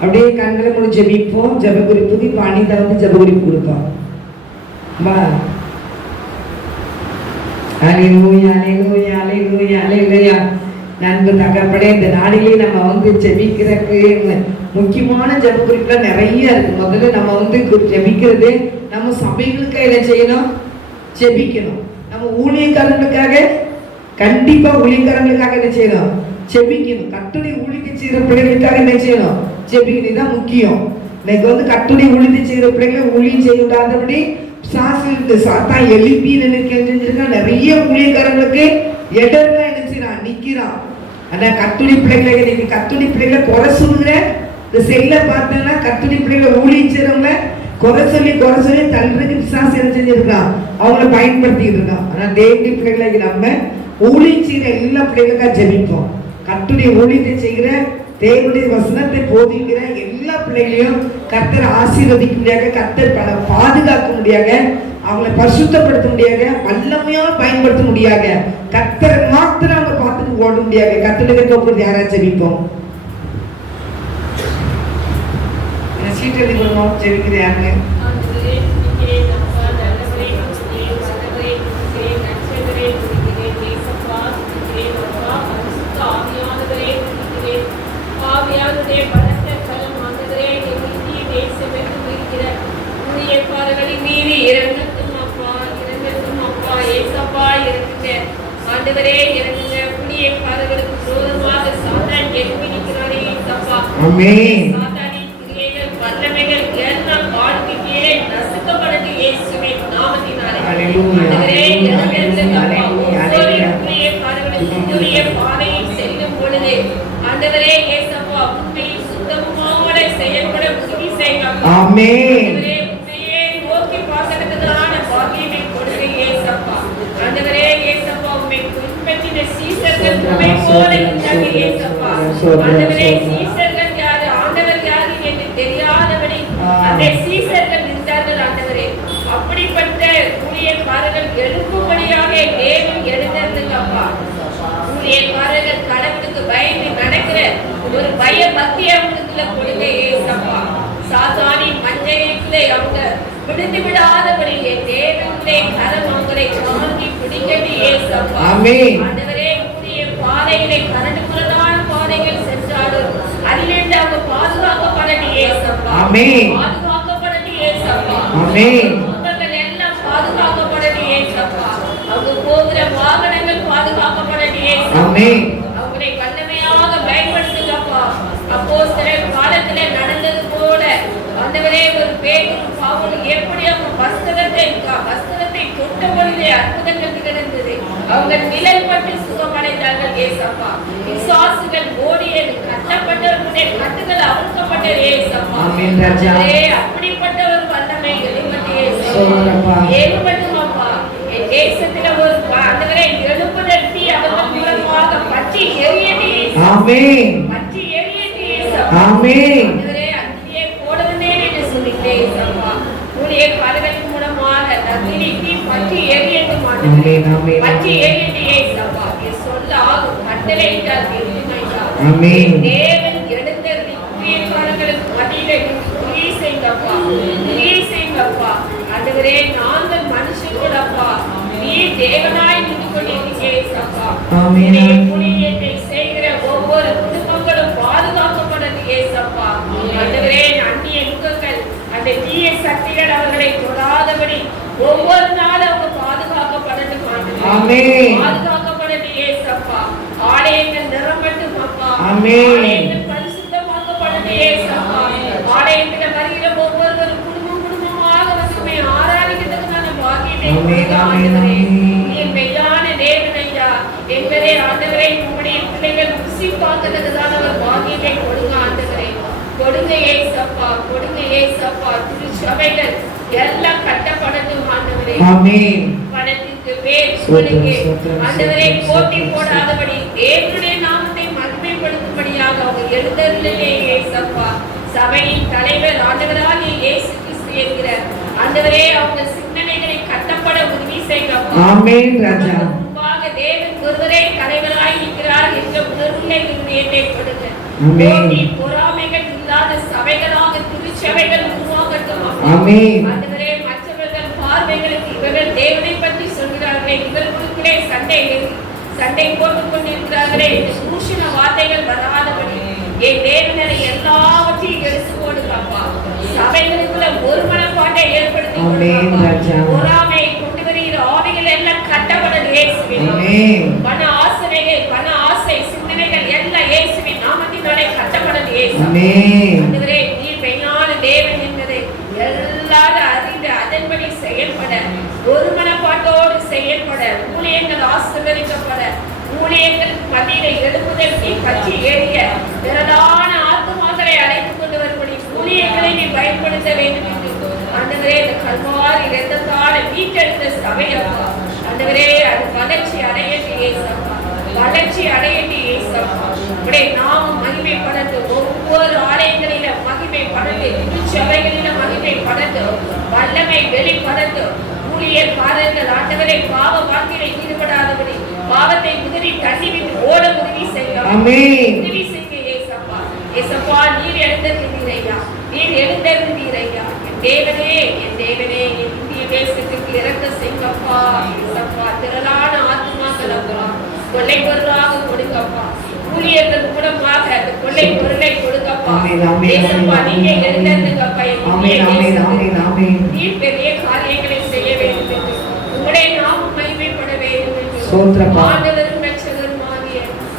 அப்படியே கண்களை மூடி ஜெபிப்போம். ஜெப குறிப்பு இப்போ அனிதா வந்து ஜெப குறிப்பு கொடுப்போம். அல்லேலூயா அல்லேலூயா அல்லேலூயா அல்லேலூயா. நண்பு தகப்பனே, இந்த நாளிலே நம்ம வந்து ஜெபிக்கிறதுக்கு முக்கியமான ஜெப குறிப்புலாம் நிறைய இருக்கு. முதல்ல நம்ம வந்து ஜெபிக்கிறது நம்ம சபைகளுக்கு என்ன செய்யணும்? ஜெபிக்கணும். நம்ம ஊழியக்காரங்களுக்காக கண்டிப்பா ஊழியக்காரங்களுக்காக என்ன செய்யணும்? ஜெபிக்கணும். கர்த்தருடைய ஊழியத்தை செய்கிற பிள்ளைகளுக்காக என்ன செய்யணும்? ஜெபிக்கணும். இதுதான் முக்கியம். இன்னைக்கு வந்து கர்த்தருடைய ஊழியத்தை செய்கிற பிள்ளைகளை ஊழியம் செய்ய விடாதபடி சாத்தான் எழுப்பி நினைக்க நிறைய ஊழியக்காரங்களுக்கு இடர்லாம் என்ன செய்யறான்? நிக்கிறான். ஆனா கர்த்தருடைய பிள்ளைகளை இன்னைக்கு கர்த்தருடைய பிள்ளைகளை குறை சொல்லுகிற இந்த செல்ல பார்த்தோம்னா கர்த்தருடைய பிள்ளைகளை ஊழியம் செய்யறவங்கள குறை சொல்லி தள்ளுறதுக்கு பிசாசு என்ன செஞ்சிருக்கான்? அவங்கள பயன்படுத்திக்கிட்டு இருக்கான். ஆனா தேவனுடைய பிள்ளைகளை நம்ம ஊழியம் செய்கிற எல்லா பிள்ளைகளுக்காக ஜெபிப்போம். கர்த்தருடைய ஊழியத்தை செய்கிற தேவனுடைய வசனத்தை போதிக்கிற எல்லா பிள்ளைகளையும் கர்த்தர் ஆசீர்வதிக்க முடியாத, கர்த்தர் பாதுகாக்க முடியாத, அவங்களை பரிசுத்தப்படுத்த முடியாத, வல்லமையா பயன்படுத்த முடியாத, கர்த்தரை மாத்திரம் அவங்க பார்த்துட்டு ஓட முடியாது. கர்த்தருக்கு யாராவது ஜெபிப்போம். சீட்டு எழுதி கொடுப்போம். ஜெபிக்கிற யாருங்க? அப்படிப்பட்ட ஊழியக்காரர்கள் எழுப்பும்படியாக தேவன் எழுந்தருளுங்கப்பா. ஊழியக்காரர்கள் கடவுளுக்கு பயந்து நடக்கிற ஒரு பய பக்தியை அவங்களுக்குள்ள கொடுங்க ஏசப்பா. சாத்தானின் மஞ்சைக்குள்ளே அவங்க விழுந்து விடாதபடியே தேவனுடைய கரம் அவங்களை தாங்கி பிடிக்கவே ஏசப்பா. ஆண்டவரே, ஊழிய பாதைகளை கரடுமுரடான பாதைகள் சென்றாலும் அதிலிருந்து அவங்க பாதுகாக்கப்படணும் ஏசப்பா. பாதுகாக்கப்படணும் ஏசப்பா. அவர்கள் எல்லாம் பாதுகாக்கப்படணும் ஏசப்பா. அவங்க போகிற வாகனங்கள் பாதுகாக்கப்படணும் ஏசப்பா. அவங்களை வல்லமையாக பயன்படுத்துங்கப்பா. அப்போஸ்தலர் காலத்திலே நடந்தது போல ஆண்டவரே, ஒரு பேதுரு பவுல் எப்படி அவங்க வஸ்திரத்தை தொட்ட பொழுதே அற்புதங்கள் நிகழ்ந்தது. அவங்க நிழல் பட்டு சுகமடைந்தார்கள் ஏசப்பா. விசுவாசிகள் ஓடியது, கட்டப்பட்டவர்களுடைய கட்டுகள் அவிழ்க்கப்பட்டது ஏசப்பா. அப்படிப்பட்ட ஒரு வல்லமை ஏற்படுமாப்பா. என் தேசத்துல ஒரு ஆண்டவரே எழுப்புதட்டி அவர்கள் மூலமாக பற்றி எரியது பற்றி எரியது ஏசப்பா. ஆண்டவரே, அங்கே போடுவதே என்று சொல்லிட்டே ஏசப்பா. ஊழியக்காரர்கள் மூலமாக நதிக்கு பற்றி எரியது மாட்டேன், பற்றி எரியது ஏசப்பா. சொல்ல ஆகும் கட்டளையிட்டார் தேவன் எழுந்தருளி ஊழியக்காரர்களுக்கு மத்தியிலே உதவி செய்யுங்கப்பா, உதவி செய்யுங்கப்பா. ஆண்டவரே, நாங்கள் மனுஷர்களப்பா, நீ தேவனாய் நின்று கொண்டிருக்கிறீங்கப்பா. ஊழியத்தை செய்கிற ஒவ்வொரு குடும்பங்களும் பாதுகாக்கப்படது ஏசப்பா. ஆண்டவரே, அந்நிய யுகங்கள் அந்த தீய சக்திகள் அவர்களை தொடாதபடி ஒவ்வொரு நாளும் அவங்க பாதுகாக்கப்படணும், பாதுகாக்கப்படணும் ஏசப்பா. ஆலயங்கள் நிரம்பட்டும் அப்பா, ஆலயங்கள் பரிசுத்தமாக்கப்படணும் ஏசப்பா. ஆலயத்தில் வருகிற ஒவ்வொருவரும் குடும்பமாக வந்து ஆராதிக்கிறதுக்கான பாக்கியத்தை மெய்யான தேவனையா என்பதே ஆண்டவரை உங்களுடைய பிள்ளைகள் ருசி பார்க்கறதுக்கான ஒரு பாக்கியத்தை கொடுங்க ஆண்டவரே. கொடுங்க ஏசப்பா, கொடுங்க ஏசப்பா. திருச்சபைகள் எல்லாம் கட்டப்படட்டும் ஆண்டவரே. பணத்திற்கு வேறு சொல்லுங்க ஆண்டவரே, போட்டி போடாதபடி தேவனுடைய நாமத்தை மகிமைப்படுத்தும்படியாக அவங்க எழுந்தருளிலே ஏசப்பா. சபையின் தலைவர் ஆண்டவராகிய இயேசு கிறிஸ்து என்கிற ஆண்டவரே, அவங்க சிந்தனைகளை கட்டப்பட உதவி செய்யப்பா. முன்பாக தேவன் ஒருவரே தலைவராய் இருக்கிறார் என்ற உணர்வுகளை என்னை கொடுங்க. போட்டி பொறாமைகள் இல்லாத திரளான சபைகளாக திருச்சபைகள் உருவாகட்டும். ஆமென். ஆண்டவரே, மற்றவர்கள் பார்வைகளுக்கு இவர்கள் தேவனை பற்றி சொல்கிறார்களே, இவர்களுக்குள்ளே சண்டை போட்டுக் கொண்டிருக்கிறார்களே, சூஷண வார்த்தைகள் வராதபடி என் தேவனரை எல்லாவற்றையும் எடுத்து போடுங்கப்பா. சபைகளுக்குள்ள ஒரு மனப்பாட்டை ஏற்படுத்தி பொறாமை கொண்டு வருகிற ஆவிகள் எல்லாம் கட்டப்படல் இயேசுவின். பண ஆசைகள், பண ஆசை சிந்தனைகள் எல்லாம் இயேசுவின் நாமத்தினாலே கட்டப்படல் இயேசுவின். ஆண்டவரே, நீர் மெய்யான தேவன் என்பதை எல்லாரும் அறிந்து அதன்படி செயல்பட, ஒரு மனப்பாட்டோடு செயல்பட, ஊழியங்கள் ஆசீர்வதிக்கப்பட, ஊழியங்கள் மத்தியிலே எழுப்புதல் நீ கட்சி ஏறிய திரளான ஆத்துமாக்களை அழைத்துக் கொண்டு வரும்படி ஊழியர்களை நீ பயன்படுத்த வேண்டும் என்று ஆண்டவரே, இந்த கல்வாரி இரத்தத்தால மீட்டெடுத்த சபையப்பா ஆண்டவரே, அது வளர்ச்சி அடையட்டு ஏசப்பா, வளர்ச்சி அடையட்டு ஏசப்பா. உடைய நாமம் மகிமைப்படட்டும், ஒவ்வொரு ஆலயங்களில மகிமைப்படட்டும், திருச்சபைகளில மகிமைப்படட்டும், வல்லமை வெளிப்படட்டும். ஊழியக்காரர்கள் ஆண்டவரை பாவ வாழ்க்கையை ஈடுபடாதபடி பாவத்தை முதலி தள்ளிவிட்டு ஓட உதவி செய்யலாம். உதவி செய்ய ஏசப்பா. ஏசப்பா, நீர் எழுந்திருந்தீரையா, நீர் எழுந்திருந்தீரையா. என் தேவனே, என் தேவனே, என் இந்திய தேசத்துக்கு இறக்க செய்யப்பா. ஏசப்பா, திரளான ஆத்மாக்கள் அப்பா கொள்ளை பொருளாக கொடுக்கப்பா. ஊழியர்கள் மூலமாக அந்த கொள்ளை பொருளை கொடுக்கப்பா. ஏசப்பா, நீங்க எழுந்திருங்கப்பா. நீர் பெரிய காரியங்களை செய்ய வேண்டும் என்று உங்களுடைய நாமம் மகிமைப்பட வேண்டும் என்று ஆண்டவரும் ரட்சகருமாகிய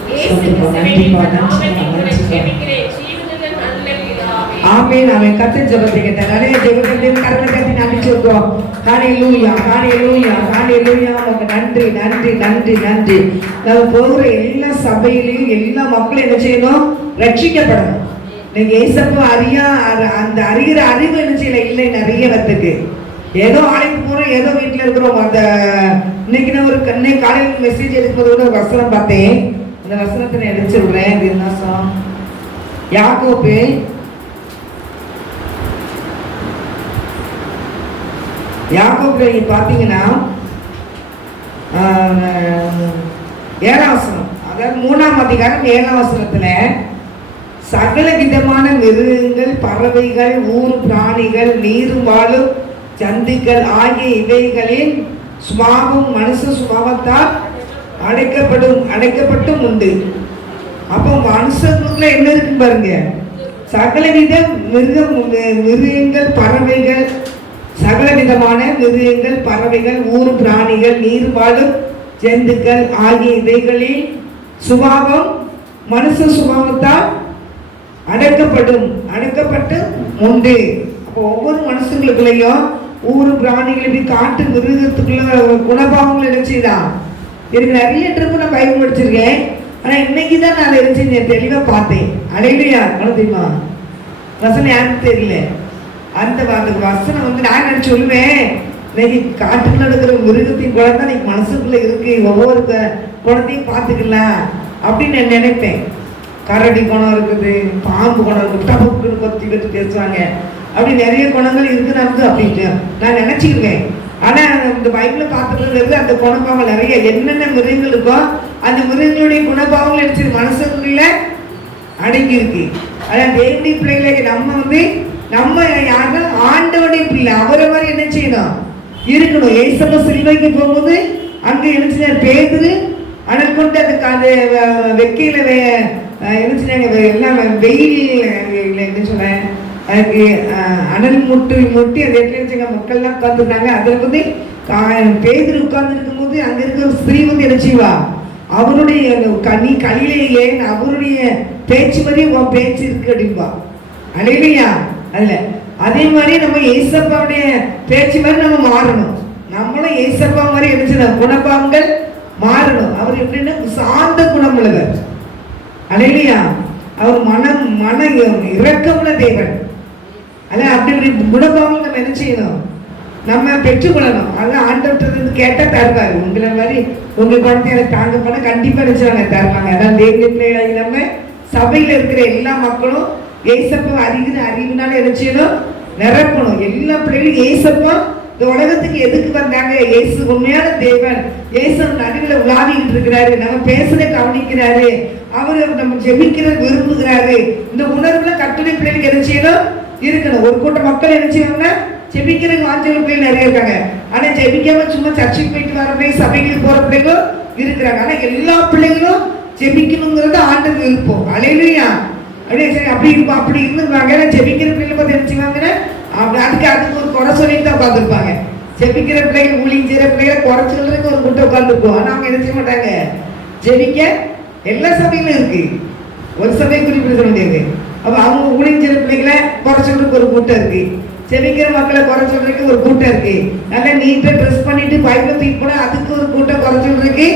இயேசு கிறிஸ்துவின் நாமத்தில் ஜெபிக்கிறேன் ஜீவனுள்ள நல்ல பிதாவே. ஆமென். ஆமென். கர்த்தர் ஜெபத்தை கேட்டார். நிறைய ஜெபங்களையும் கரங்களை தட்டி நன்றி சொல்றோம். ஹalleluya, ஹalleluya, ஹalleluya. உங்களுக்கு நன்றி, நன்றி, நன்றி, நன்றி. நம்ம போகிற எல்லா சபையிலையும் எல்லா மக்களும் என்ன செய்யணும்? ரட்சிக்கப்படணும். நீங்க ஏசப்பா அந்த அறிகிற அறிவு என்ன செய்யல இல்லை நிறைய வரத்துக்கு. ஏதோ ஆலயத்துக்கு போறோம், ஏதோ வீட்டில் இருக்கிறோம். அந்த இன்னைக்கு நான் இன்னைக்கு காலையில் மெசேஜ் எடுக்கும்போது கூட ஒரு வசனம் பார்த்தேன். அந்த வசனத்தை நான் எடுத்து சொல்றேன். அது என்ன வசனம்? யாக்கோபு நீங்க பார்த்தீங்கன்னா 7ஆம் வசனம், அதாவது 3ஆம் அதிகாரம் 7ஆம் வசனத்துல சகல விதமான மிருகங்கள், பறவைகள், ஊர் பிராணிகள், நீரும் வாழும் ஜந்துக்கள் ஆகிய இவைகளின் சுபாவம் மனுஷ சுபாவத்தால் அடைக்கப்பட்டும் உண்டு. அப்போ மனுஷனுக்குள்ள என்ன இருக்கு பாருங்க, சகலவித மிருகங்கள், பறவைகள், சகல விதமான மிருகங்கள், பறவைகள், ஊர் பிராணிகள், நீர் வாழும் ஜந்துக்கள் ஆகிய இவைகளின் சுபாவம் மனுஷ சுபாவத்தால் அடைக்கப்பட்டு உண்டு. அப்போ ஒவ்வொரு மனுஷங்களுக்குள்ளேயும் ஊர் பிராணிகள் இப்படி காட்டு மிருகத்துக்குள்ள குணபாவங்கள் நினைச்சுதான் எனக்கு நிறைய ட்ரிப்பு நான் பைபிள் படிச்சிருக்கேன். ஆனால் இன்னைக்கு தான் நான் நினைச்சு தெளிவாக பார்த்தேன். அடையிலையா தெரியுமா வசனம் யாருக்கு தெரியல. அந்த வசனம் வந்து நான் நினைச்சு சொல்லுவேன், இன்னைக்கு காட்டுக்குள்ள இருக்கிற மிருகத்தின் குணம் தான் இன்னைக்கு மனசுக்குள்ள இருக்கு. ஒவ்வொரு குணத்தையும் பார்த்துக்கலாம் அப்படின்னு நான் நினைப்பேன். கரடி குணம் இருக்குது, பாம்பு குணம் இருக்குது, டபுக்குன்னு கொத்தி பேசுவாங்க, அப்படி நிறைய குணங்கள் இருக்குது நமக்கு அப்படின்ட்டு நான் நினைச்சுக்குவேன். ஆனா இந்த பைபிள பார்த்துக்கிறது அந்த குணபாவங்கள் நிறைய என்னென்ன மிருகங்கள் இருக்கோ அந்த மிருகங்களுடைய குணபாவங்கள் நினைச்சு மனசுக்குள்ள அடங்கி இருக்கு. அதான் தேவனுடைய பிள்ளைகளை நம்ம யாருன்னா ஆண்டவனுடைய பிள்ளை, அவரை மாதிரி என்ன செய்யணும் இருக்கணும். ஏசப்பா சிலுவைக்கு போகும்போது அங்க என்ன செய்ய பேதுரு அனல் கொண்டு அதுக்கு அந்த வெக்கையில என்ன செய்யாங்க எல்லாம் வெயில் என்ன சொன்னேன் அதுக்கு அனல் முட்டி அந்த இடத்துல வச்சுங்க மக்கள்லாம் உட்காந்துருந்தாங்க. அதில் வந்து பேதுரு உட்கார்ந்து இருக்கும்போது அங்கே இருக்கிற ஸ்திரீ வந்து என்ன செய்வா, அவருடைய நீ கலியிலேயே அவருடைய பேச்சு மாதிரி உன் பேச்சு இருக்கு அப்படின்பா. அலையிலையா அதுல அதே மாதிரி நம்ம ஏசப்பாவுடைய பேச்சு மாதிரி நம்ம மாறணும். நம்மளும் ஏசப்பா மாதிரி என்ன குணபாவங்கள் மாறணும். அவர் எப்படின்னா சாந்த குணம் உள்ளவர். அலையிலையா அவர் மன இரக்கமுள்ள தேவன். அதான் அப்படி குணபாவங்கள் நம்ம என்ன செய்யணும், நம்ம பெற்றுக்கொள்ளணும். அதான் ஆண்டவர்கிட்ட கேட்டால் தருவாரு. உங்களை மாதிரி உங்கள் குழந்தைகளை தாங்க போனால் கண்டிப்பாக நினைச்சாங்க தருவாங்க. அதான் தேவனுடைய பிள்ளைகளை நம்ம சபையில் இருக்கிற எல்லா மக்களும் ஏசப்பா அறிவினால என்ன செய்யணும், நிரப்பணும். எல்லா பிள்ளைகளும் ஏசப்பா இந்த உலகத்துக்கு எதுக்கு வந்தாங்க, ஏசு உண்மையான தேவன், ஏசு நடுவில் உலாவிக்கிட்டு இருக்கிறாரு, நம்ம பேசுறத கவனிக்கிறாரு, அவரு நம்ம ஜெபிக்கிறது விரும்புகிறாரு. இந்த உணர்வுல கட்டுரை பிள்ளைகளுக்கு என்ன செய்யணும் இருக்கணும். ஒரு கூட்ட மக்கள் என்ன செய்வாங்கன்னா ஜெபிக்கிறதுக்கு வாஞ்சல் பிள்ளைங்க நிறைய இருக்காங்க. ஆனா ஜெபிக்காம சும்மா சர்ச்சுக்கு போயிட்டு வர பிள்ளைங்க, சபைகளுக்கு போற பிள்ளைங்களும் இருக்கிறாங்க. ஆனா எல்லா பிள்ளைங்களும் ஜெபிக்கணுங்கிறது ஆண்டவர் விருப்பம். அல்லேலூயா. அப்படியே சரி அப்படி இருப்போம் அப்படி இருந்துருவாங்க. ஜெபிக்கிற பிள்ளைங்க பார்த்து என்ன செய்வாங்கன்னா அதுக்கு ஒரு குறை சொல்லிட்டு தான் உட்காந்துருப்பாங்க. ஜெபிக்கிற பிள்ளைங்க ஊழியம் செய்கிற பிள்ளைங்க குறை சொல்றதுக்கு ஒரு கூட்டம் உட்காந்துருப்போம். ஆனால் அவங்க என்ன செய்ய மாட்டாங்க, ஜெபிக்க எல்லா சபையிலும் இருக்கு, ஒரு சபையை குறிப்பிட சொல்ல முடியாது. அப்போ அவங்க ஊழியம் செய்கிற பிள்ளைகளை குறை சொல்றதுக்கு ஒரு கூட்டம் இருக்கு, ஜெபிக்கிற மக்களை குறை சொல்றதுக்கு ஒரு கூட்டம் இருக்கு. நல்லா நீட்டாக ட்ரெஸ் பண்ணிட்டு பைப்பை தூக்கி போனால் அதுக்கு ஒரு கூட்டம் குறை சொல்றதுக்கு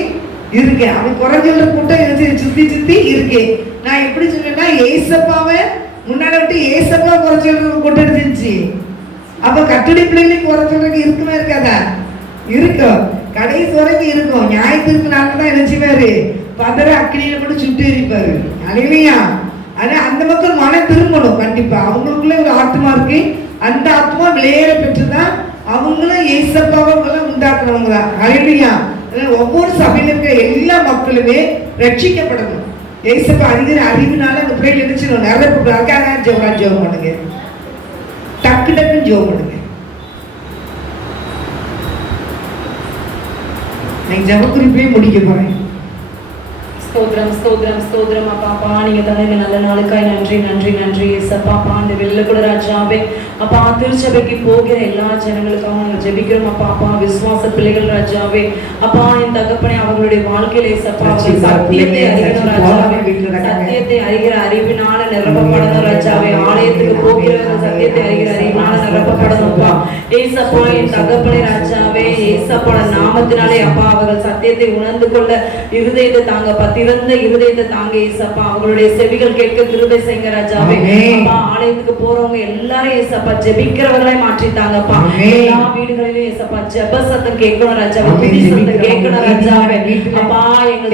இருக்கு. அவன் குறை சொல்ற கூட்டம் சுத்தி சுத்தி இருக்கு. நான் எப்படி சொன்னேன்னா ஏசப்பாவை முன்னாடி விட்டு ஏசப்பா குறை சொல்ற கூட்டம் இருந்துச்சு. அப்ப கட்டுரை பிள்ளைகளுக்கு குறை சொல்றதுக்கு இருக்குமே இருக்காதா? இருக்கும், கடைசி வரைக்கும் இருக்கும். ஞாயிற்றுக்கு நாள் தான் நினைச்சுவாரு பதற அக்கினியில கூட சுட்டு எரிப்பாரு. அல்லேலூயா. ஆனா அந்த மக்கள் மனம் திரும்பணும். கண்டிப்பா அவங்களுக்குள்ள ஒரு ஆத்மா இருக்கு. அந்த ஆத்மா விளையாட பெற்றுதான் அவங்களும் ஏசப்பாவை உண்டாக்குறவங்க தான். அல்லேலூயா. ஒவ்வொரு சபையில இருக்கிற எல்லா மக்களுமே ரட்சிக்கப்படணும். ஏசப்பா அறிகிற அறிவினால அந்த பிள்ளைகள் நினைச்சிடும் நிறைய ஜெபம் பண்ணுங்க, டக்கு டக்குன்னு ஜெபம் பண்ணுங்க. நான் ஜெப குறிப்பே முடிக்க போறேன். ஸ்தோத்திரம் ஸ்தோத்திரம் ஸ்தோத்திரம் அப்பா. நீங்க தந்த நல்ல நாளுக்காய் நன்றி நன்றி நன்றி ஏசப்பா. அந்த வெளில கூட ராஜாவே அப்பா திருச்சபைக்கு போகிற எல்லா ஜனங்களுக்காக நாங்கள் ஜெபிக்கிறோம் அப்பா. விசுவாச பிள்ளைகள் ராஜாவே அப்பா என் தகப்பனே அவர்களுடைய வாழ்க்கையில ஏசப்பா சத்தியத்தை அறிகிற ராஜாவே, சத்தியத்தை அறிகிற அறிவினால நிரப்பப்படணும் ராஜாவே. ஆலயத்துக்கு போகிற சத்தியத்தை அறிகிற அறிவினால நிரப்பப்படணும்ப்பா ஏசப்பா. என் தகப்பனே ராஜாவே ஏசப்பா நாமத்தினாலே அப்பா அவர்கள் சத்தியத்தை உணர்ந்து கொள்ள இருதயத்தை தாங்க, திறந்த இருதயத்தை தாங்க ஏசப்பா. அவங்களுடைய செவிகள் கேட்க கிருபை செய்யுங்க ராஜாவே. அப்பா ஆலயத்துக்கு போறவங்க எல்லாரும் ஏசப்பா ஜெபிக்கிறவர்களாய் மாற்றிட்டாங்கப்பா. எல்லா வீடுகளிலும் ஏசப்பா ஜெப சத்தம் கேட்கணும் ராஜாவே, துதி சத்தம் கேட்கணும் ராஜாவே. அப்பா எங்க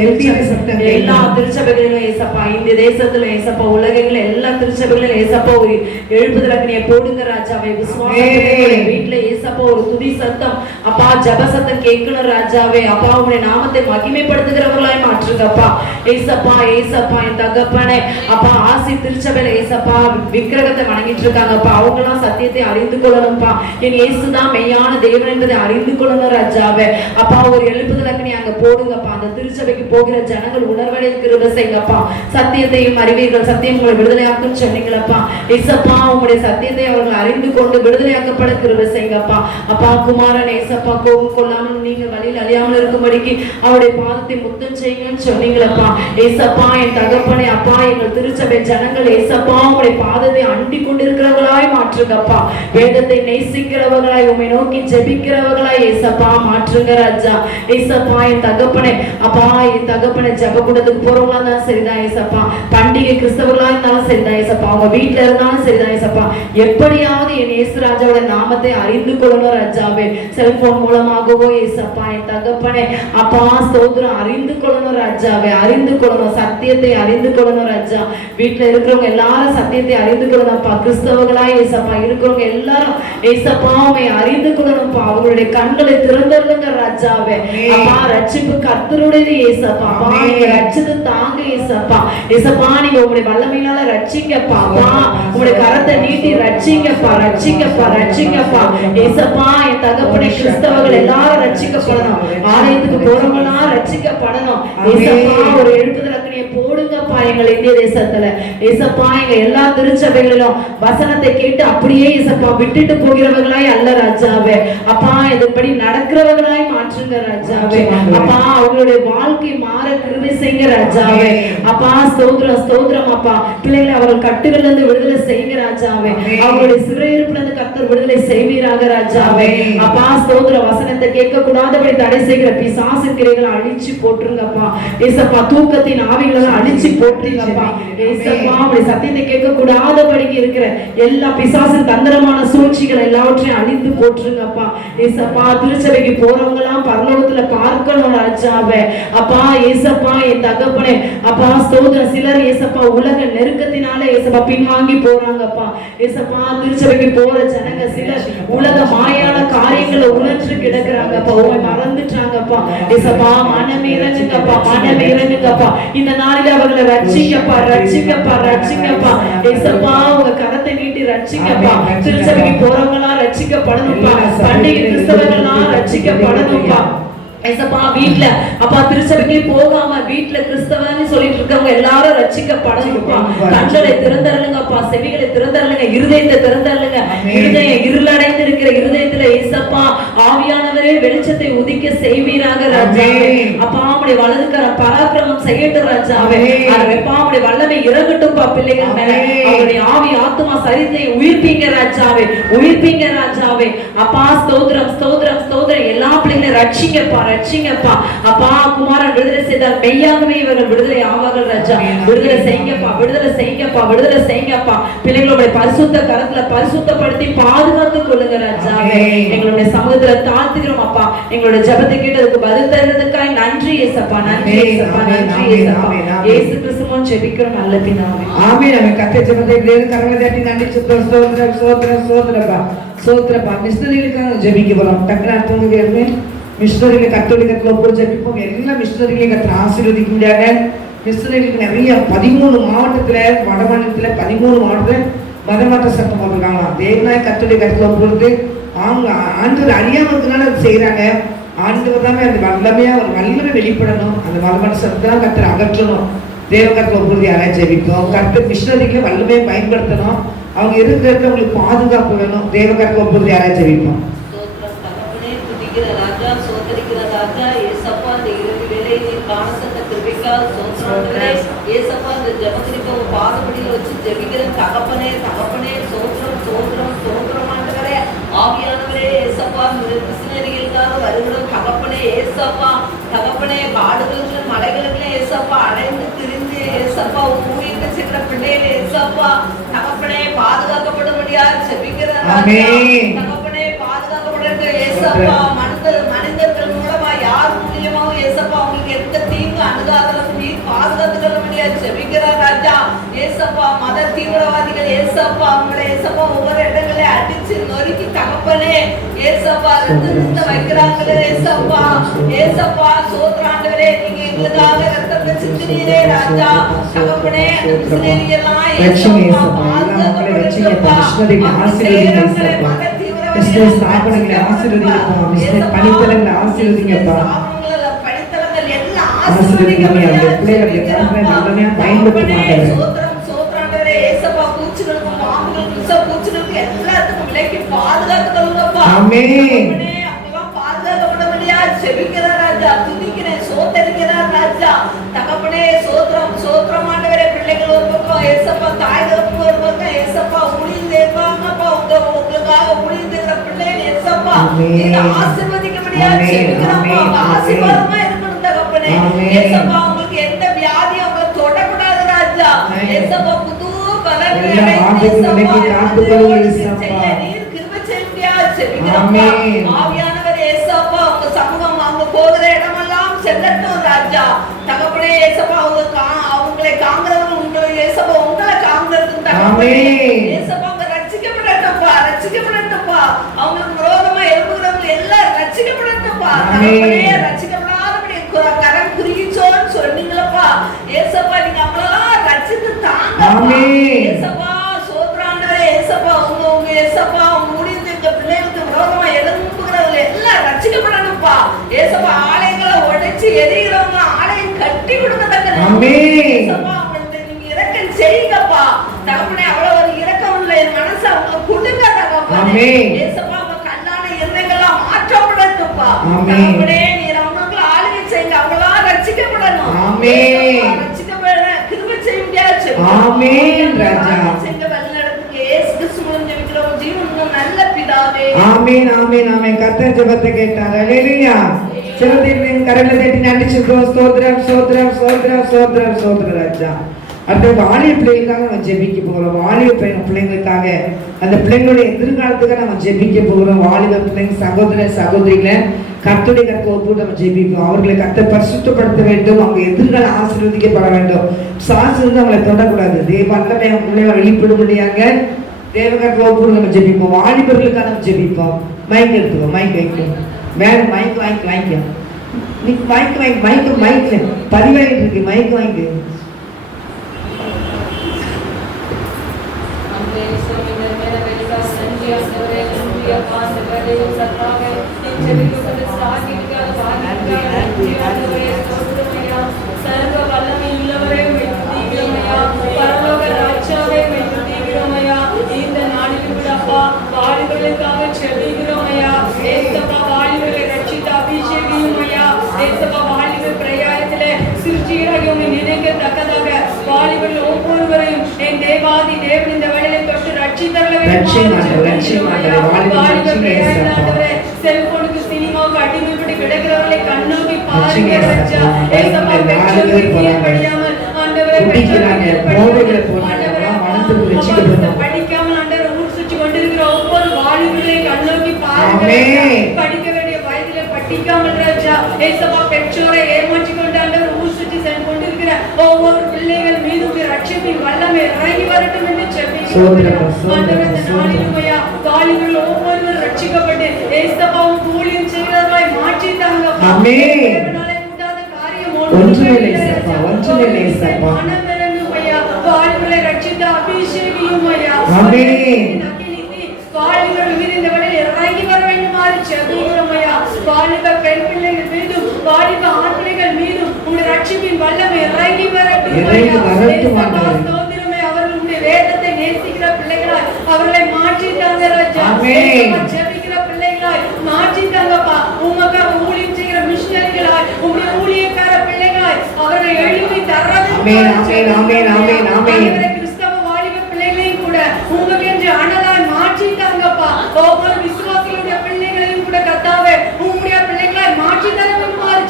எல்லா திருச்சபைகளிலும் ஏசப்பா, இந்த தேசத்துல ஏசப்பா, உலகங்களில் எல்லா திருச்சபைகளிலும் ஏசப்பா ஒரு எழுப்புதல் அக்னியை போடுங்க ராஜாவே. விசுவாசத்தோட வீட்டுல ஏசப்பா ஒரு துதி சத்தம் அப்பா ஜெப சத்தம் கேட்கணும் ராஜாவே. அப்பா உங்களுடைய நாமத்தை மகிமைப்படுத்துகிறவர்களாய் மாற்றுங்கப்பா ஏசப்பா. ஏசப்பா என் தகப்பனே அப்பா ஆசி திருச்சபையில ஏசப்பா விக்கிரகத்தை வணங்கிட்டு இருக்காங்கப்பா. அவங்க எல்லாம் சத்தியத்தை அறிந்து கொள்ளணும்ப்பா. என் இயேசுதான் மெய்யான தேவன் என்பதை அறிந்து கொள்ளணும் ராஜாவே. அப்பா ஒரு எழுப்புதல் அக்னி அங்க போடுங்கப்பா. அந்த திருச்சபைக்கு போகிற ஜனங்கள் உணர்வடைய கிருபை செய்யுங்கப்பா. சத்தியத்தையும் அறிவீர்கள், சத்தியம் உங்களை விடுதலையாக்கும் சொன்னீங்களப்பா ஏசப்பா. உங்களுடைய சத்தியத்தை அவர்கள் அறிந்து கொண்டு விடுதலையாக்கப்பட கிருபை செய்யுங்கப்பா. அப்பா குமாரன் ஏசப்பா கோபம் கொள்ளாமல் நீங்க வழியில் அழியாமல் இருக்கும்படிக்கு அவருடைய பாதத்தை முத்தம் செய்யுங்கன்னு சொன்னீங்களப்பா ஏசப்பா. என் தகப்பனே அப்பா எங்கள் திருச்சபை ஜனங்கள் ஏசப்பா உங்களுடைய பாதத்தை அண்டி கொண்டிருக்கிறவர்களாய் மாற்றுங்கப்பா. வேதத்தை நேசிக்கிறவர்களாய் உம்மை நோக்கி ஜெபிக்கிறவர்களாய் ஏசப்பா மாற்றுங்க ராஜா ஏசப்பா. என் தகப்பனே அப்பா என் தகப்பனே ஜெபக்கூடத்துக்கு போறவங்களா இருந்தாலும் சரிதான் ஏசப்பா, பண்டிகை கிறிஸ்தவர்களா இருந்தாலும் சரிதான் ஏசப்பா, அவங்க வீட்டுல இருந்தாலும் சரிதான் ஏசப்பா, எப்படியாவது என் இயேசு ராஜாவோட நாமத்தை அறிந்து கொள்ளணும் ராஜாவே. செல்போன் மூலமாகவோ ஏசப்பா என் தகப்பனே அப்பா ஸ்தோத்திரம் அறிந்து கொள்ளணும் ராஜாவே, அறிந்து கொள்ளணும், சத்தியத்தை அறிந்து கொள்ளணும் ராஜா. வீட்டுல இருக்கிறவங்க எல்லாரும் சத்தியத்தை அறிந்து கொள்ளணும்ப்பா. கிறிஸ்தவர்களா ஏசப்பா இருக்கிறவங்க எல்லாரும் ஏசப்பா உம்மை அறிந்து கொள்ளணும்ப்பா. அவங்களுடைய கண்களை திறந்தருங்க ராஜாவே. அப்பா ரட்சிப்பு கர்த்தருடையது ஏசப்பா. அப்பா நீங்க ரட்சித்து தாங்க ஏசப்பா. ஏசப்பா நீங்க உங்களுடைய வல்லமையினால ரட்சிங்கப்பா. அப்பா உங்களுடைய கரத்தை நீட்டி ரட்சிங்கப்பா, ரட்சிங்கப்பா, ரட்சிங்கப்பா ஏசப்பா. என் தகப்பனை கிறிஸ்தவர்கள் எல்லாரும் ரட்சிக்கப்படணும், ஆலயத்துக்கு போறவங்க எல்லாம் ரட்சிக்கப்படணும் ஏசப்பா. ஒரு எழுப்புதல் அக்னியை போடுங்கப்பா எங்கள் இந்திய தேசத்துல ஏசப்பா. எங்க எல்லா திருச்சபைகளிலும் வசனத்தை கேட்டு அப்படியே ஏசப்பா விட்டுட்டு போகிறவர்களாய் அல்ல ராஜாவே. அப்பா இதுபடி நடக்கிறவர்களாய் மாற்றுங்க ராஜாவே. அப்பா அவங்களுடைய வாழ்க்கை மாற கிருபை செய்யுங்க ராஜாவே. அப்பா ஸ்தோத்திரம் ஸ்தோத்திரம் அப்பா. பிள்ளைகளை அவர்கள் கட்டுகள்ல இருந்து விடுதலை செய்யுங்க ராஜாவே. அவங்களுடைய சிறையிருப்புல இருந்து கர்த்தர் விடுதலை செய்வீராக ராஜாவே. அப்பா ஸ்தோத்திரம். வசனத்தை கேட்க கூடாதபடி தடை செய்கிற பிசாசு கிரைகளை அழிச்சு போட்டுருங்கப்பா ஏசப்பா. தூக்கத்தின் ஆவிகளை அழிச்சு போட்டுருங்கப்பா ஏசப்பா. அவருடைய சத்தியத்தை கேட்க கூடாதபடிக்கு இருக்கிற எல்லா பிசாசின் தந்திரமான சூழ்ச்சிகள் எல்லாவற்றையும் அழித்து போட்டுருங்கப்பா ஏசப்பா. திருச்சபைக்கு போறவங்க எல்லாம் பரலோகத்துல பார்க்கணும் ராஜாவே. அப்பா ஏசப்பா என் தகப்பனே அப்பா ஸ்தோத்திரம். சிலர் ஏசப்பா உலக நெருக்கத்தினால ஏசப்பா பின்வாங்கி போறாங்கப்பா ஏசப்பா. திருச்சபைக்கு போற ஜனங்க சிலர் உலக மாயான காரியங்களை உணர்ந்து கிடக்குறாங்கப்பா, உண்மை மறந்துட்டாங்கப்பா ஏசப்பா. மனமே இறங்குங்கப்பா, மனமே இறங்குங்கப்பா. இந்த நாளில் அவர்களை ரட்சிங்கப்பா, ரட்சிங்கப்பா, ரட்சிங்கப்பா ஏசப்பா. உங்க கரத்தை நீட்டி ரட்சிங்கப்பா. திருச்சபைக்கு போறவங்கலாம் ரட்சிக்கப்படணும்ப்பா. பண்டிகை கிறிஸ்தவங்கலாம் ரட்சிக்கப்படணும்ப்பா. ஏசப்பா வீட்ல அப்பா திருச்சபைக்கு போகாம வீட்ல கிறிஸ்தவன்னு சொல்லிட்டு இருக்கவங்க எல்லாரும் ரட்சிக்கப்படணும்ப்பா. கண்களை திறந்தருளுங்கப்பா, செவிகளை திறந்தருளுங்க, இருதயத்தை திறந்தருளுங்க. இருதயம் இருளடைந்து இருக்கிற இருதயத்துல ஏசப்பா ஆவியானவரே வெளிச்சத்தை உதிக்க செய்வீராக ராஜாவே. அப்பா உம்முடைய வலதுக்கர பராக்கிரமம் செய்யட்டும் ராஜாவே. அப்பா உம்முடைய வல்லமை இறங்கட்டும்பா பிள்ளைகள் மேல. அவருடைய ஆவி ஆத்துமா சரீரத்தை உயிர்ப்பீங்க ராஜாவே, உயிர்ப்பீங்க ராஜாவே. அப்பா ஸ்தோத்திரம் ஸ்தோத்திரம் ஸ்தோத்திரம். எல்லா பிள்ளைங்களும் ரட்சிங்கப்பா, ரட்சிங்கப்பா. அப்பா குமாரன் விடுதலை செய்தால் மெய்யாகவே இவர்கள் விடுதலை ஆவார்கள் ராஜா. விடுதலை செய்யுங்கப்பா, விடுதலை செய்யுங்கப்பா, விடுதலை செய்யுங்கப்பா. பிள்ளைகளுடைய பரிசுத்த கரத்துல பரிசுத்தப்படுத்தி பாதுகாத்துக் கொள்ளுங்க ராஜாவே. எங்களுடைய சமூகத்துல தாழ்த்துகிறோம் அப்பா. எங்களுடைய ஜெபத்தை கேட்டதுக்கு பதில் தருவதற்காக நன்றி ஏசப்பா, நன்றி ஏசப்பா, நன்றி ஏசப்பா. இயேசு கிறிஸ்துவின் ஜெபிக்கிறோம் நல்ல பிதாவே. ஆமென். நம்ம கர்த்தர் ஜெபத்தை இப்படியே கரங்களை தட்டி நன்றி சொல்றோம். ஸ்தோத்திரம் ஸ்தோத்திரம் ஸ்தோத்திரப்பா, ஸ்தோத்திரப்பா. மிஷனரிகளுக்காக ஜெபிக்க போறோம். டக்குனு அர்த்தம் மிஷனரிகளை கத்தோலிக்கத்துல ஒப்புற ஜெபிப்போம். எல்லா மிஷனரிகளையும் கர்த்தர் ஆசீர்வதிக்க முடியாத மிஷனரிகளுக்கு நிறைய 13 மாவட்டத்துல வட மாநிலத்துல 13 மாவட்டத்துல மதமாற்ற சட்டம் போட்டிருக்காங்க. தேவனாய் கத்தோலிக்கத்துல ஒப்புறது அவங்க ஆண்டவர் அறியாம இருக்கிறனால அது செய்யறாங்க. ஆண்டவர் தானே அந்த வல்லமையா ஒரு வல்லமை வெளிப்படணும். அந்த மதமாற்ற சட்டத்தை தான் கர்த்தர் அகற்றணும். தேவகத்துல ஒப்புறது யாராவது ஜெபிப்போம். கர்த்தர் மிஷனரிகளை வல்லமையை பயன்படுத்தணும். அவங்க இருக்கிறதுக்கு அவங்களுக்கு பாதுகாப்பு வேணும். தேவகத்துல ஒப்புறது யாராவது ஜெபிப்போம். ராஜா ஏசப்பா இந்த இரவு வேளை நீர் காணத்தக்க கிருபைக்காக சோத்திரங்களே. ஏசப்பா இந்த ஜெபத்திற்கு பாதபடியில் வச்சு ஜெபிக்கிற தகப்பனே தகப்பனே சோத்திரம் சோத்திரம் சோத்திரம் ஆண்டவரே. ஆவியானவரே ஏசப்பா மிஷனரிகளுக்காக வருகிற தகப்பனே ஏசப்பா தகப்பனே. காடுகளுக்கு மலைகளுக்கு ஏசப்பா அடைந்து திரிந்து ஏசப்பா ஊழியத்தை செய்கிற பிள்ளைகள் ஏசப்பா தகப்பனே பாதுகாக்கப்படும்படியா ஜெபிக்கிற தகப்பனே பாதுகாக்கப்படுங்க ஏசப்பா. மனிதர்கள் மூலமா யார் மூலியமாக ஏசப்பா அவங்களுக்கு எந்த தீங்கு அணுகாதலும் நீர் பாதுகாத்துக்கொள்ள முடியாது ஜெபிக்கிறார் ராஜா. ஏசப்பா மத தீவிரவாதிகள் ஏசப்பா அவங்களை ஏசப்பா ஒவ்வொரு இடங்களை அடிச்சு நொறுக்கி தகப்பனே ஏசப்பா ரத்தத்தை வைக்கிறாங்களே ஏசப்பா. ஏசப்பா சோத்ராண்டவரே நீங்க எங்களுக்காக ரத்தத்தை சிந்தினீரே ராஜா. தகப்பனே மிஷனரிகளெல்லாம் ஏசப்பா பாதுகாக்கப்படுங்கப்பா. மத கிறிஸ்துவ ஸ்தாபனங்களை ஆசீர்வதிங்கப்பா. மிஷனரி பணித்தலங்களை ஆசீர்வதிங்கப்பா. பணித்தலங்கள் எல்லாம் ஆசீர்வதிங்க. அந்த பிள்ளைகளுடைய கரங்களை நல்லமையா பயன்படுத்துவாங்க. சோத்திரம் சோத்திரங்களே ஏசப்பா. பூச்சிகளுக்கும் பாம்புகளுக்கும் விஷ பூச்சிகளுக்கும் எல்லாத்துக்கும் விலைக்கு பாதுகாத்துக்கொள்ளுங்கப்பா. ஆமென். அப்பெல்லாம் பாதுகாக்கப்பட முடியாது ஜெபிக்கிறார் ராஜா. துதிக்கிறேன் சோத்தரிக்கிறார் ராஜா. தகப்பனே சோத்திரம் சோத்திரம் ஆண்டவரே. பிள்ளைகள் ஒரு பக்கம் ஏசப்பா, தாய் தகப்பன் ஒரு பக்கம் ஏசப்பா ஊழியம் செய்வாங்கப்பா. உங்களுக்காக ஊழியம் செய்கிற பிள்ளைகள் ஏசப்பா நீங்க ஆசீர்வதிக்க முடியாது ஜெபிக்கிறோம்ப்பா. ஆசீர்வாதமா இருக்கணும் தகப்பனே ஏசப்பா. உங்களுக்கு எந்த வியாதியும் அவங்களை தொடக்கூடாது ராஜா. ஏசப்பா புது பலன்களை நீர் கிருபை செய்ய முடியாது ஜெபிக்கிறோம்ப்பா. ஆவியானவர் ஏசப்பா உங்க சமூகம் அவங்க போகிற இடமெல்லாம் செல்லட்டும் ராஜா. தகப்பனே ஏசப்பா அவங்களை காண்கிறவங்க உங்களை ஏசப்பா உங்களை காண்கிறதும் தகப்பனே ஏசப்பா அவங்க ரட்சிக்கப்படட்டும்ப்பா, ரட்சிக்கப்படட்டும்ப்பா. அவங்களுக்கு விரோதமா எழுப்புகிறவங்க எல்லாம் ரட்சிக்கப்படட்டும்ப்பா. தகப்பனே ரட்சிக்கப்படாதபடி கரம் குறுகிச்சோன்னு சொன்னீங்களப்பா ஏசப்பா. நீங்க அவங்களெல்லாம் ரட்சித்து தாங்கப்பா ஏசப்பா. சோத்ராண்டவரே ஏசப்பா உங்க ஏசப்பா அவங்க முடிந்து எங்க பிள்ளைகளுக்கு விரோதமா எழுப்புகிறவங்க எல்லாம் ரட்சிக்கப்படணும்ப்பா ஏசப்பா. ஆலயங்களை உடைச்சு எரிகிறவங்க ஆலயம் கட்டி கொடுக்கத்தக்க ஏசப்பா அவங்களுக்கு நீங்க இரக்கம் செய்யுங்கப்பா தகப்பனே. அவ்வளவு ஒரு இரக்கம் உள்ள என் மனசு அவங்க கொடுங்க தகப்பனே ஏசப்பா. அவங்க கண்ணான இருதயங்கள்லாம் மாற்றப்படட்டும்ப்பா தகப்பனே. நீர் அவங்களுக்கு ஆளுகை செய்யுங்க. அவங்களாம் ரட்சிக்கப்படணும். ரட்சிக்கப்பட கிருபை செய்ய முடியாது. ஆமென் ராஜா. செங்க வழிநடத்துங்க இயேசு கிறிஸ்து மூலம் ஜெபிக்கிறோம் ஜீவனுள்ள நல்ல பிதாவே. ஆமென் ஆமென் ஆமென். கர்த்தர் ஜெபத்தை கேட்டார். ஹல்லேலூயா. சிலதின் கரங்களை தட்டி நன்றி சொல்றோம். ஸ்தோத்திரம் ஸ்தோத்திரம் ஸ்தோத்திரம் ஸ்தோத்திரம் ஸ்தோத்திரம் ராஜா. அடுத்த வாலிப பிள்ளைகளுக்காக நம்ம ஜெபிக்க போகிறோம். வாலிப பிள்ளைங்களுக்காக அந்த பிள்ளைங்களுடைய எதிர்காலத்துக்காக நம்ம ஜெபிக்க போகிறோம். வாலிப பிள்ளைங்க சகோதர சகோதரிகளை கர்த்தருடைய கருத்தை ஒப்பு நம்ம ஜெபிப்போம். அவர்களை கர்த்தர் பரிசுத்தப்படுத்த வேண்டும். அவங்க எதிர்காலம் ஆசீர்வதிக்கப்பட வேண்டும். சாஸ்திரம் அவங்களை தொடக்கூடாது. தேவல்லமே அவங்க வெளிப்படும்படியாக தேவகத்தை ஒப்பு நம்ம ஜெபிப்போம். வாலிபர்களுக்காக நம்ம ஜெபிப்போம். மைக் எடுத்துக்கோ, மைக் வைக்கும் மேல மைக் வாங்கிக்கோ. நீ மைக் பதிவாயிட்டு இருக்கு. மைக் வாங்கிக்க. ஆண்டவரே, நன்றி அப்பா ஆண்டவரே, சத்தாவே ஜெபிக்கப்பட்ட சாதிக்காக வாங்கிக்காக நன்றி ஆண்டவரே, ஸ்தோத்திரம் ஐயா. சர்வ வல்லமை உள்ளவரே, உம்மை துதிக்கிறோம் ஐயா. பரலோக ராஜாவே, உம்மை துதிக்கிறோம் ஐயா. இந்த நாளில் கூட அப்பா வாலிபர்களுக்காக ஜெபிக்கிறோம் ஐயா. ஏசப்பா வாலிபர்களை ரட்சித்து அபிஷேகியும் ஐயா. ஏசப்பா வாலிபர் பிரயாணத்திலே சிறுச்சீராக உம்மை நினைக்கத்தக்கதாக வாலிபர்கள் ஒவ்வொருவரையும் என் தேவாதி தேவன் இந்த வேளையிலே தொட்டு ரட்சித்தருளவே. வாலிபர் பிரயாணத்திலே செல்போனுக்கு சினிமாவுக்கு அடிமைப்பட்டு கிடக்கிறவர்களை கண்ணோக்கி பாருங்க ராஜா. ஏசப்பா பெற்றோருக்கு கீழ்ப்படியாமல் ஆண்டவரே படிக்காமல் ஆண்டவரை ஊர் சுற்றி கொண்டிருக்கிற ஒவ்வொரு வாலிபர்களையும் கண்ணோக்கி பாருங்க. படிக்க வேண்டிய வயதிலே படிக்காமல் ராஜா. ஏசப்பா பெற்றோரை ஏமாற்றி கொண்டு ஆண்டவர் ஊர் சுற்றி சென்று கொண்டிருக்கிற ஒவ்வொரு பிள்ளைகள் மீது ரட்சிப்பின் வல்லமை இறங்கி வரட்டும் என்று வாலிபர்கள் ஒவ்வொருவரும் ரட்சிக்கப்பட்டு ஏசப்பாவும் ஊழியம் செய்கிறவர்களை மாற்றிட்டாங்க. வாலிபர்களை ரட்சித்த அபிஷேகியும் வாலிபர்கள் மீது இந்த வேளையில் இறங்கி வர வேண்டுமாறு ஜெபிக்கிறோம் ஐயா. வாலிப பெண் பிள்ளைகள் மீதும் வாலிப ஆண் பிள்ளைகள் மீதும் உங்களுடைய ரட்சிப்பின் வல்லமை இறங்கி வரட்டும். அவர்களுடைய வேதத்தை நேசிக்கிற பிள்ளைகளாய் அவர்களை மாற்றிட்டாங்க ராஜா. ஜெபிக்கிற பிள்ளைகளாய் மாற்றிட்டாங்கப்பா. உமக்காக ஊழியம் செய்கிற மிஷனரிகளாய் உங்களுடைய ஊழியக்கார பிள்ளைகளாய் அவர்களை எழுப்பி தர்றது. கிறிஸ்தவ வாலிப பிள்ளைகளையும் கூட உமக்கென்று அனலாய் மாற்றிட்டாங்கப்பா. ஒவ்வொரு விசுவாசிகளுடைய பிள்ளைகளையும் கூட கர்த்தாவே உம்முடைய பிள்ளைகளாய் மாற்றி தர வேண்டுமாறு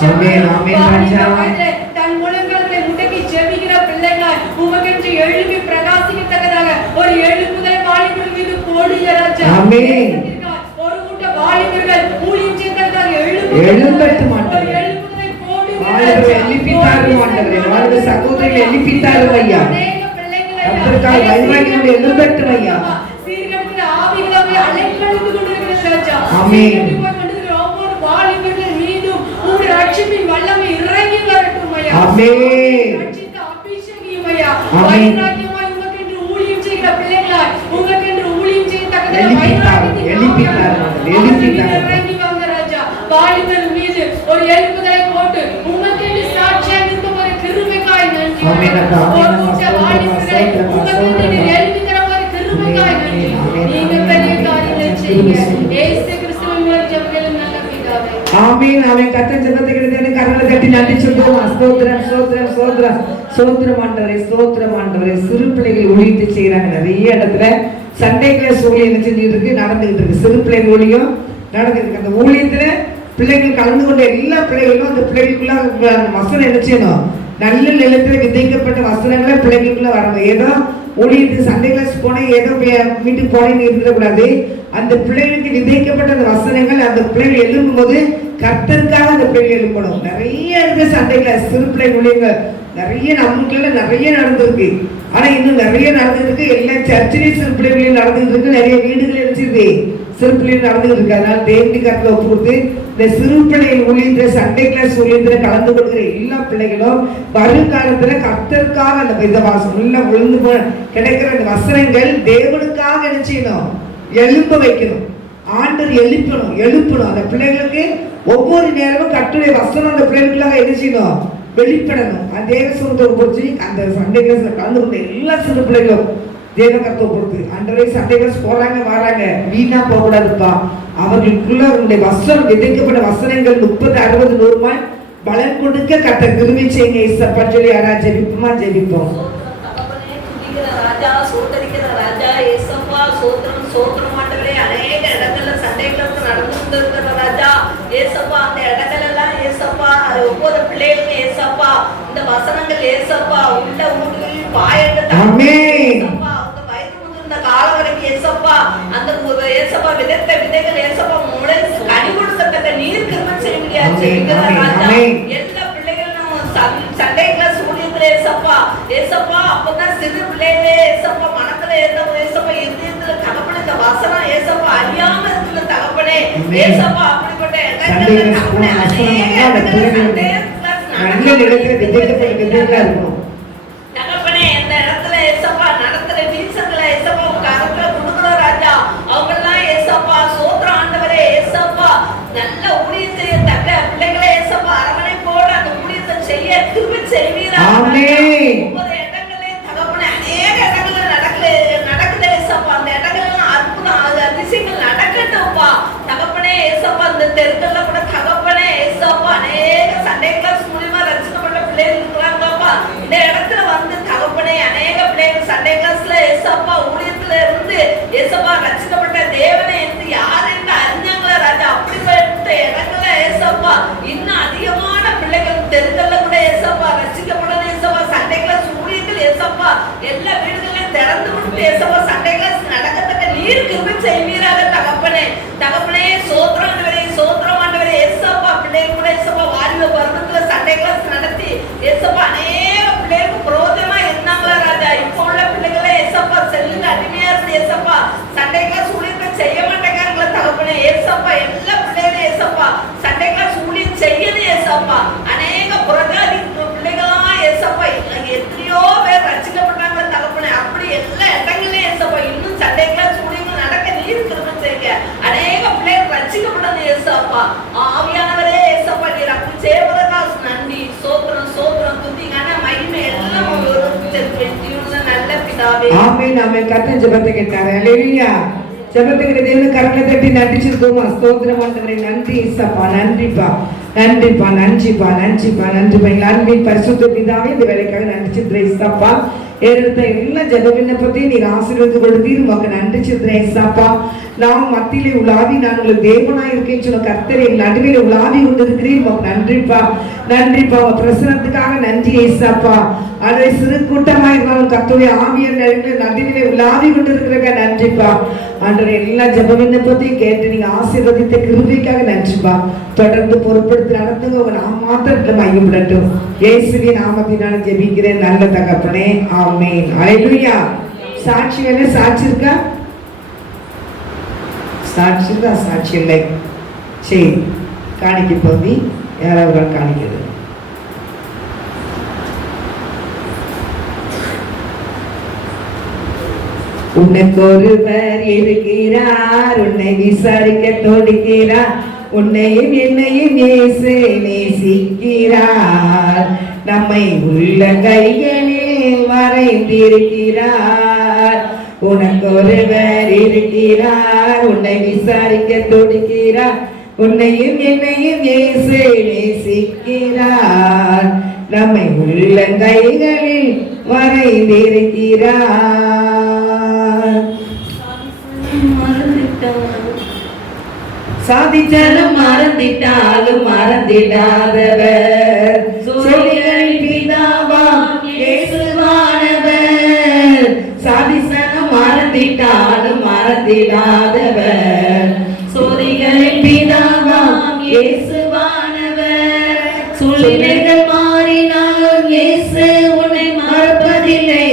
தன் முழங்கல்களை முடக்கி ஜெபிக்கிற பிள்ளைகளாய் உமக்கென்று எழுப்பி பிரகாசிக்கத்தக்கதாக ஒரு எழுப்புதலை வாலிபர்கள் மீது போடுங்க ராஜா. ஒரு கூட்ட வாலிபர்கள் ஊழியம் செய்ததற்காக எழுப்பட்டும். ஒரு எழுப்புதலை போடுங்க ராஜா. சகோதரிகளை எழுப்பித்தாரும் ஐயா. கர்த்தருக்காக வைராக்கியங்களை எழுப்பட்டும் ஐயா. சீர்கெடுக்கிற ஆவிகளை அலைக்கழித்து கொண்டிருக்கிற ராஜா. ஆமென். கொண்டிருக்கிற ஒவ்வொரு வாலிபர்கள் மீதும் உம்முடைய ரட்சிப்பின் வல்லமை இறங்கி வரட்டும் ஐயா. ஆமென். ரட்சித்த அபிஷேகியும் ஐயா. வைராக்கியமாய் உமக்கென்று ஊழியம் செய்கிற பிள்ளைகளாய் உமக்கென்று ஊழியம் செய்யத்தக்கதாக வைராக்கியத்தை இறங்கி வாங்க ராஜா. வாலிபர்கள் மீது ஒரு எழுப்புதலை போட்டு உமக்கென்று சாட்சியாக இருக்கும் ஒரு கிருபைக்காய் நன்றி. ஒரு கூட்ட வாலிபர்களை உமக்கென்று எழுப்பி தர ஒரு கிருபைக்காய் நன்றி. நீங்க பெரிய காரியங்களை செய்யுங்க. இயேசு கிறிஸ்துவின் மூலம் ஜெபங்களும் நல்ல பிதாவே. ஆமென். ஆமென். கர்த்தர் ஜெபத்தை கேட்டு கரங்களை தட்டி நன்றி சொல்லுவோம். ஸ்தோத்திரம் ஸ்தோத்திரம் ஸ்தோத்திரம் ஸ்தோத்திரம் ஆண்டவரே, ஸ்தோத்திரம் ஆண்டவரே. சிறு பிள்ளைகள் ஊழியத்தை செய்யறாங்க. நிறைய இடத்துல சண்டே கிளாஸ் ஊழியம் என்ன செஞ்சுட்டு இருக்கு, நடந்துகிட்டு இருக்கு. சிறு பிள்ளைகள் ஊழியம் நடந்துட்டு இருக்கு. அந்த ஊழியத்துல பிள்ளைகள் கலந்து கொண்ட எல்லா பிள்ளைகளும் அந்த பிள்ளைகளுக்குள்ள வசனம் என்ன செய்யணும், நல்ல நிலத்தில் விதைக்கப்பட்ட வசனங்களை பிள்ளைகளுக்குள்ள வரணும். ஏதோ ஊழியத்துக்கு சண்டே கிளாஸ் போனேன் ஏதோ வீட்டுக்கு போனேன்னு இருந்துடக்கூடாது. அந்த பிள்ளைகளுக்கு விதைக்கப்பட்ட அந்த வசனங்கள் அந்த பிள்ளைகள் எழும்பும் போது கர்த்தருக்காக அந்த பிள்ளைகள் எழுப்பணும். நிறைய இருக்கு சண்டே கிளாஸ் சிறு பிள்ளை ஊழியங்கள் நிறைய நமக்குள்ள நிறைய நடந்திருக்கு. ஆனா இன்னும் நிறைய நடந்துருக்கு. எல்லா சர்ச்சிலையும் சிறு பிள்ளைகளையும் நடந்துட்டு இருக்கு. நிறைய வீடுகள் இருந்துச்சு சிறு பிள்ளைகள் நடந்துட்டு இருக்கு. அதனால தேவனுடைய கருத்தை ஒப்புகொடுத்து இந்த சிறு பிள்ளைகள் ஊழியத்துல சண்டே கிளாஸ் ஊழியத்துல கலந்து கொடுக்குற எல்லா பிள்ளைகளும் வருங்காலத்துல கர்த்தருக்காக அந்த இந்த வாசம் உள்ள விழுந்து கிடைக்கிற அந்த வசனங்கள் தேவனுக்காக என்ன செய்யணும், எழுப்ப வைக்கணும். ஆண்டவர் எழுப்பணும் அந்த பிள்ளைகளுக்கு. ஒவ்வொரு நேரமும் கர்த்தருடைய வசனம் அந்த பிள்ளைகளுக்காக என்ன செய்யணும், வெளிப்படணும். அதே சொந்த பொறுத்து அந்த சண்டே கிளாஸ்ல கலந்து கொண்ட எல்லா சிறு பிள்ளைகளும் தேவ கருத்தை பொறுத்து ஆண்டவரே சண்டே கிளாஸ் போறாங்க வராங்க, வீணா போக கூடாதுப்பா. அவர்களுக்குள்ள அவருடைய வசனம் விதைக்கப்பட்ட வசனங்கள் 30, 60, 100 பலன் கொடுக்க கர்த்தர் கிருபை செய்யுங்க. இயேசுப்பா சொல்லி யாரா ஜெபிப்போமா? ஜெபிப்போம். ராஜா சோதரிக்கிற ராஜா ஏசப்பா சோத்திரம் சோத்திரம் ஆண்டவரே. அநேக இடங்கள்ல சண்டே கிளாஸ் நடந்து இருக்கிற ராஜா ஏசப்பா. அந்த இடங்கள் எல்லாம் ஏசப்பா ஒவ்வொரு பிள்ளைகளுக்கு ஏசப்பா இந்த வசனங்கள் ஏசப்பா உள்ள ஊடுகளில் பாயப்பா அவங்க வயது முதிர்ந்த காலம் வரைக்கும் ஏசப்பா அந்த ஏசப்பா விதைத்த விதைகள் ஏசப்பா முளைத்து கனி கொடுக்கத்தக்க நீர் கிருபை செய்ய முடியாது ராஜா. எல்லா பிள்ளைகளும் சண்டே கிளாஸ் ஊழியத்துல ஏசப்பா ஏசப்பா அப்பதான் சிறு பிள்ளைகளே ஏசப்பா மனத்துல ஏசப்பா இருதயத்துல தகப்பன இந்த வசனம் ஏசப்பா அறியாம இருக்கிற தகப்பனே ஏசப்பா அப்படிப்பட்ட இடங்கள்ல தகப்பனே அநேக தகப்பனே இந்த இடத்துல ஏசப்பா நடத்துற டீச்சர்களை ஏசப்பா உங்க கருத்துல கொடுக்குற ராஜா அவங்கெல்லாம் கொடுத்து ஏசப்பா சண்டைகள் நடக்கத்தக்க நீர் கிருபை செய்வீராக தகப்பனே. தகப்பனே சோத்திரம் ஆண்டவரே, சோத்திரம் ஆண்டவரே. ஏசப்பா பிள்ளைகள் கூட ஏசப்பா வாலிப பருவத்துல சண்டைகளை நடத்தி ஏசப்பா அநேக பிள்ளைகளுக்கு புரோஜனமா இருந்தாங்களா ராஜா. இப்போ உள்ள பிள்ளைகளே ஏசப்பா செல்லுங்க அடிமையா இருந்து ஏசப்பா சண்டைகளை சூழியத்தை செய்ய மாட்டேங்கிறாங்களா தகப்பனே. ஏசப்பா எல்லா பிள்ளைகளும் ஏசப்பா சண்டைகளை சூழியம் செய்யணும் ஏசப்பா. அநேக புறஜாதி பிள்ளைகளா ஏசப்பா எத்தனையோ பேர் ரசிக்கப்பட்டாங்க தகப்பனே. அப்படி எல்லா இடங்களையும் ஏசப்பா இன்னும் சண்டைகளை சூழியங்கள் நடக்க நீர் திரும்ப செய்ய அநேக பிள்ளைகள் ரசிக்கப்பட்டது ஏசப்பா. ஆவியானவரே ஏசப்பா நீர் அப்படி செய்வதற்காக நன்றி. சோத்திரம் சோத்திரம் துதிக்கான மகிமை எல்லாம் ஒரு நல்ல பிதாவே. ஆமென் ஆமென். கர்த்தர் ஜெபத்தை கேட்டார். ஹல்லேலூயா. ஜெபத்துக்கு தேவன் கரங்களை தட்டி நடிச்சிருக்கோமா? ஸ்தோத்திரம் ஆண்டவரே. நன்றி இயேசப்பா, நன்றிப்பா, நன்றிப்பா, நன்றிப்பா, நன்றிப்பா, நன்றிப்பா. எங்கள் அன்பின் பரிசுத்த பிதாவே இந்த வேலைக்காக நடிச்சிருக்கிறேன் இயேசப்பா. ஏறெடுத்த எல்லா ஜெப விண்ணப்பத்தையும் நீர் ஆசீர்வதித்து கொடுத்தீர். உமக்கு நன்றி செலுத்துறேன் இயேசப்பா. நாம் மத்தியிலே உலாவி நான் உங்களுக்கு தேவனாய் இருக்கேன்னு சொன்ன கர்த்தர் எங்கள் நடுவில் உலாவி கொண்டு இருக்கிறீர். உமக்கு நன்றிப்பா, நன்றிப்பா. உங்க பிரசனத்துக்காக நன்றி இயேசப்பா. அதை சிறு கூட்டமாக இருந்தாலும் கர்த்தருடைய ஆவியர் நடுவிலே உலாவி கொண்டு இருக்கிறக்க நன்றிப்பா. ஆண்டவரே எல்லா ஜெப விண்ணப்பத்தையும் கேட்டு நீங்க ஆசீர்வதித்த கிருபைக்காக நன்றிப்பா. தொடர்ந்து பொறுப்படுத்தி நடத்துங்க. உங்க நாம் மாத்திரத்துல மையப்படட்டும். இயேசுவின் நாமத்தினால ஜெபிக்கிறேன் நல்ல தகப்பனே. ஆமென். ஹல்லேலூயா. சாட்சி வேணா சாட்சி இருக்கா? சாட்சி இருக்கா? சாட்சி இல்லை. சரி, காணிக்கை பகுதி யாராவது காணிக்கிறது. உனக்கு ஒருவர் இருக்கிறார், உன்னை விசாரிக்க துடிக்கிறார், உன்னையும் என்னையும் இயேசு நேசிக்கிறார், நம்மை உள்ள கைகளில் வரைந்திருக்கிறார். உனக்கு ஒருவர் இருக்கிறார், உன்னை விசாரிக்க துடிக்கிறார், உன்னையும் என்னையும் இயேசு நேசிக்கிறார், நம்மை உள்ள கைகளில் வரைந்திருக்கிறார். சாதிச்சாலும் மறந்திட்டாலும் மறந்திடாதவர், சொல்லிகளின் பிதாவாம் இயேசுவானவர். சாதிச்சாலும் மறந்திட்டாலும் மறந்திடாதவர், சோதிகளின் பிதாவாம் இயேசுவானவர். சூழ்நிலைகள் மாறினாலும் இயேசு உன்னை மறப்பதில்லை,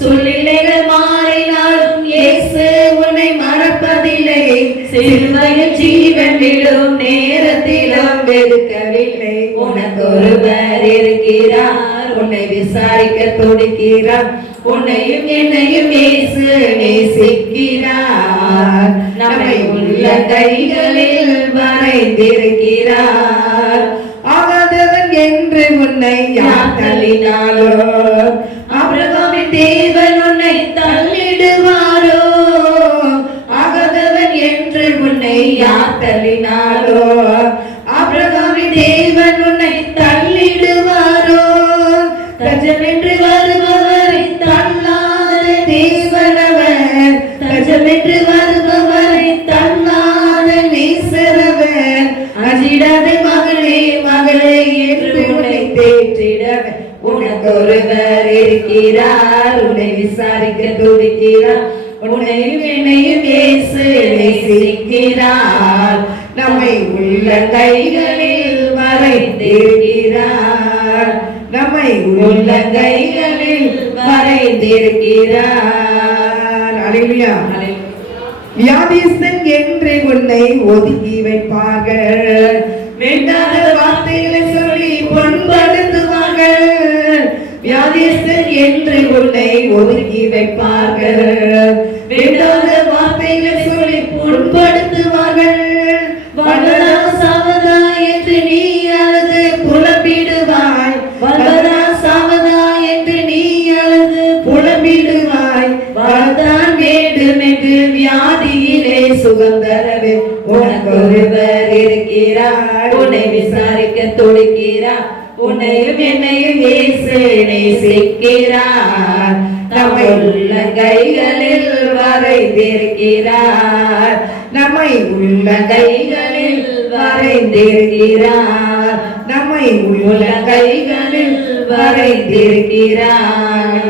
சூழ்நிலைகள் மாறினாலும் இயேசு உன்னை மறப்பதில்லை, சிறுமையில் ஜீவன் விடும் நேரத்திலும் வெறுக்கவில்லை. உனக்கு ஒருவர் இருக்கிறார், உன்னை விசாரிக்க துடிக்கிறார், உன்னையும் என்னையும் இயேசு நேசிக்கிறார், நம்மை உள்ள கைகளில் வரைந்திருக்கிறார். ஆகாதவன் என்று உன்னை யார் தள்ளினாலோ, ஆபிரகாமின் தேவன் உன்னை தள்ளிடுவாரோ. ஆகாதவன் என்று உன்னை யார் தள்ளினாலோ, ஆபிரகாமின் தேவன் உன்னை தள்ளிடுவாரோ. தஜம் என்று வருபவரை தள்ளாத தேவனவர், தஜம் என்று வருபவரை தள்ளாத நேசரவர். அஞ்சிடாத மகளே மகளே என்று உன்னை தேற்றிடவர். உனக்கு ஒருவர் இருக்கிறார், உன்னை விசாரிக்க துடிக்கிறார், உன்னையும் என்னையும் இயேசு நேசிக்கிறார், நம்மை உள்ள கைகளில் வரைந்திருக்கிறார், நம்மை உள்ள கைகளில் வரைந்திருக்கிறார். அல்லேலூயா. வியாதிஸ்தன் என்று உன்னை ஒதுக்கி வைப்பார்கள், வேண்டாத வார்த்தைகளை சொல்லி புண்படுத்துவார்கள். வியாதிஸ்தன் என்று உன்னை ஒதுக்கி வைப்பார்கள், வேண்டாத வார்த்தைகளை சொல்லி புண்படுத்துவார்கள். வல்லதா சாவதா என்று நீ அழுது புலம்பிடுவாய், வல்லதா சாவதா என்று நீ அழுது புலம்பிடுவாய். வாழ்தான் வேண்டும் என்று வியாதியிலே சுகம் தரவே உனக்கு ஒருவர் இருக்கிறார், உன்னை விசாரிக்க துடிக்கிறார், உன்னையும் என்னையும் இயேசு நேசிக்கிறார், நம்மை உள்ள கைகளில் வரைந்திருக்கிறார், நம்மை உள்ள கைகளில் வரைந்திருக்கிறார், நம்மை உள்ள கைகளில் வரைந்திருக்கிறார்.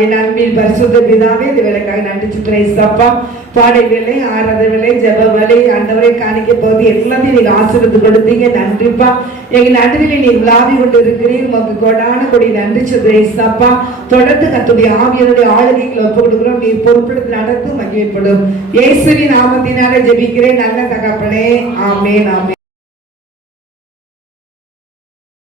என் அன்பின் பரிசுத்த பிதாவே, இந்த வேலைக்காக நன்றி சொல்றேன் இயேசப்பா. பாடை வேலை, ஆராதனை வேலை, ஜெப வேலை, ஆண்டவரை காணிக்க போது எல்லாத்தையும் நீங்க ஆசீர்வாதம் கொடுத்தீங்க. நன்றிப்பா. எங்கள் நடுவில் நீ விளாவி கொண்டு இருக்கிறீர். உமக்கு கொடான கொடி நன்றி சொல்றேன் இயேசப்பா. தொடர்ந்து கர்த்தருடைய ஆவியானுடைய ஆளுகைகளை ஒப்பு கொடுக்கிறோம். நீ பொறுப்பெடுத்து நடத்து மகிமைப்படும். இயேசுவின் நாமத்தினாலே ஜெபிக்கிறேன் நல்ல தகப்பனே. ஆமென் ஆமென்.